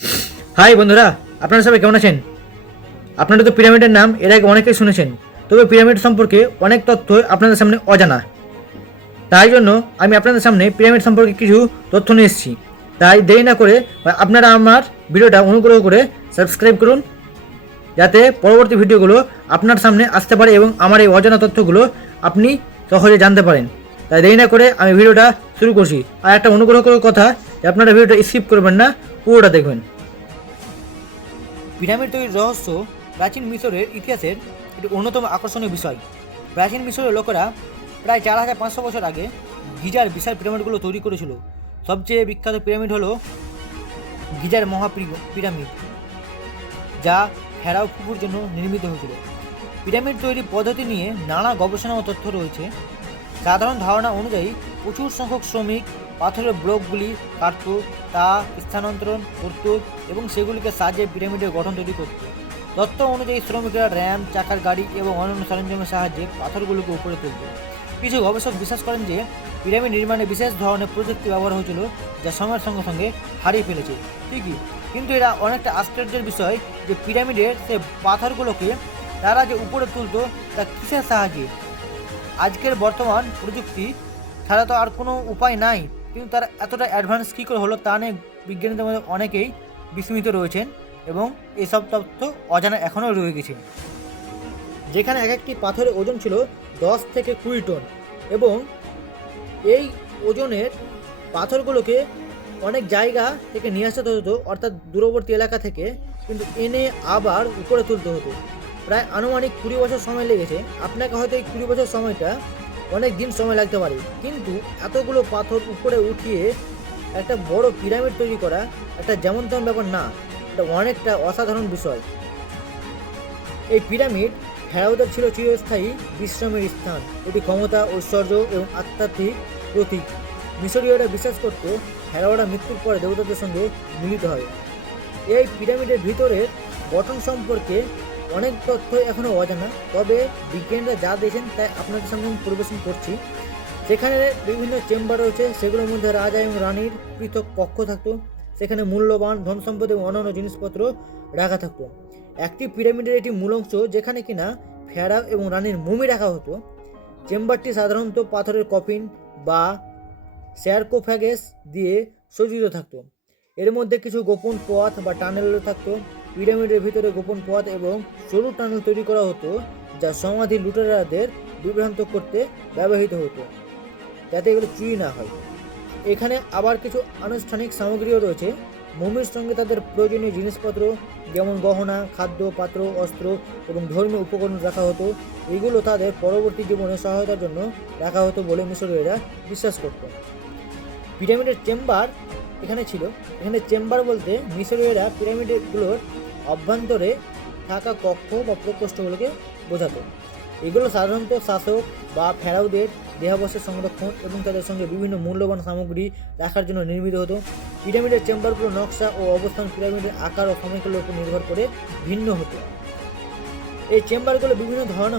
High বন্ধুরা, আপনারা সবাই কেমন আছেন? আপনারা তো পিরামিডের নাম এর আগে অনেকেই শুনেছেন, তবে পিরামিড সম্পর্কে অনেক তথ্য আপনাদের সামনে অজানা। তাই জন্য আমি আপনাদের সামনে পিরামিড সম্পর্কে কিছু তথ্য নিয়ে এসেছি। তাই দেরি না করে আপনারা আমার ভিডিওটা অনুগ্রহ করে সাবস্ক্রাইব করুন, যাতে পরবর্তী ভিডিওগুলো আপনার সামনে আসতে পারে এবং আমার এই অজানা তথ্যগুলো আপনি সহজে জানতে পারেন। তাই দেরি না করে আমি ভিডিওটা শুরু করছি। আর একটা অনুগ্রহ করার কথা যে আপনারা ভিডিওটা স্কিপ করবেন না, পুরোটা দেখবেন। পিরামিড তৈরির রহস্য প্রাচীন মিশরের ইতিহাসের একটি অন্যতম আকর্ষণীয় বিষয়। প্রাচীন মিশরের লোকেরা প্রায় 4500 বছর আগে গিজার বিশাল পিরামিডগুলো তৈরি করেছিল। সবচেয়ে বিখ্যাত পিরামিড হলো গিজার পিরামিড, যা ফেরাও খুফুর জন্য নির্মিত হয়েছিল। পিরামিড তৈরির পদ্ধতি নিয়ে নানা গবেষণা ও তথ্য রয়েছে। সাধারণ ধারণা অনুযায়ী প্রচুর সংখ্যক শ্রমিক পাথরের ব্লকগুলি কাটত, তা স্থানান্তরণ করত এবং সেগুলিকে সাজিয়ে পিরামিডের গঠন তৈরি করত। তথ্য অনুযায়ী শ্রমিকরা র্যাম, চাকার গাড়ি এবং অন্যান্য সরঞ্জামের সাহায্যে পাথরগুলোকে উপরে তুলত। কিছু গবেষক বিশ্বাস করেন যে পিরামিড নির্মাণে বিশেষ ধরনের প্রযুক্তি ব্যবহার হয়েছিল, যা সময়ের সঙ্গে সঙ্গে হারিয়ে ফেলেছে। ঠিকই, কিন্তু এটা অনেকটা আশ্চর্যের বিষয় যে পিরামিডের সে পাথরগুলোকে তারা যে উপরে তুলত তা কিসের সাহায্যে? আজকের বর্তমান প্রযুক্তি ছাড়া তো আর কোনো উপায় নাই, কিন্তু তারা এতটা অ্যাডভান্স কী করে হলো তা নিয়ে বিজ্ঞানীদের মধ্যে অনেকেই বিস্মিত রয়েছেন এবং এসব তথ্য অজানা এখনও রয়ে গেছে। যেখানে এক একটি পাথরের ওজন ছিল 10 থেকে 20 টন এবং এই ওজনের পাথরগুলোকে অনেক জায়গা থেকে নিয়ে আসতে হতো, অর্থাৎ দূরবর্তী এলাকা থেকে, কিন্তু এনে আবার উপরে তুলতে হতো। প্রায় আনুমানিক 20 বছর সময় লেগেছে। আপনাকে হয়তো এই 20 বছর সময়টা অনেক দিন সময় লাগতে পারে, কিন্তু এতগুলো পাথর উপরে উঠিয়ে একটা বড় পিরামিড তৈরি করা একটা যেমন তেমন ব্যাপার না, এটা অনেকটা অসাধারণ বিষয়। এই পিরামিড ফেরাওদের ছিল চিরস্থায়ী বিশ্রামের স্থান। এটি ক্ষমতা, ঐশ্বর্য এবং আধ্যাত্মিক প্রতীক। মিশরীয়রা বিশ্বাস করত ফেরাওরা মৃত্যুর পরে দেবতাদের সঙ্গে মিলিত হয়। এই পিরামিডের ভিতরের গঠন সম্পর্কে অনেক তথ্য এখনও অজানা, তবে বিজ্ঞানীরা যা দেখেন তাই আপনাদের সামনে পরিবেশন করছি। সেখানে বিভিন্ন চেম্বার রয়েছে, সেগুলোর মধ্যে রাজা এবং রানীর পৃথক কক্ষ থাকতো। সেখানে মূল্যবান ধন সম্পদ এবং অন্যান্য জিনিসপত্র রাখা থাকতো। একটি পিরামিডের এটি মূল অংশ, যেখানে কিনা ফেরাও এবং রানীর মমি রাখা হতো। চেম্বারটি সাধারণত পাথরের কফিন বা স্যারকোফ্যাগেস দিয়ে সজ্জিত থাকতো। এর মধ্যে কিছু গোপন পথ বা টানেলও থাকতো। পিরামিডের ভিতরে গোপন পথ এবং সরু টানেল তৈরি করা হতো, যা সমাধি লুটেরাদের বিভ্রান্ত করতে ব্যবহৃত হতো, যাতে এগুলো চুরি না হয়। এখানে আবার কিছু আনুষ্ঠানিক সামগ্রীও রয়েছে। মমির সঙ্গে তাদের প্রয়োজনীয় জিনিসপত্র যেমন গহনা, খাদ্য, পাত্র, অস্ত্র এবং ধর্মীয় উপকরণ রাখা হতো। এগুলো তাদের পরবর্তী জীবনে সহায়তার জন্য রাখা হতো বলে মিশরীয়রা বিশ্বাস করত। পিরামিডের চেম্বার এখানে ছিল। এখানে চেম্বার বলতে মিশরীয়রা পিরামিডগুলোর অভ্যন্তরে থাকা কক্ষ বা প্রকোষ্ঠগুলোকে বোঝাতো। এগুলো সাধারণত শাসক বা ফেরাওদের দেহাবশেষ সংরক্ষণ এবং তাদের সঙ্গে বিভিন্ন মূল্যবান সামগ্রী রাখার জন্য নির্মিত হতো। পিরামিডের চেম্বারগুলোর নকশা ও অবস্থান পিরামিডের আকার ও সময়কালের উপর নির্ভর করে ভিন্ন হতো। এই চেম্বারগুলো বিভিন্ন ধরনের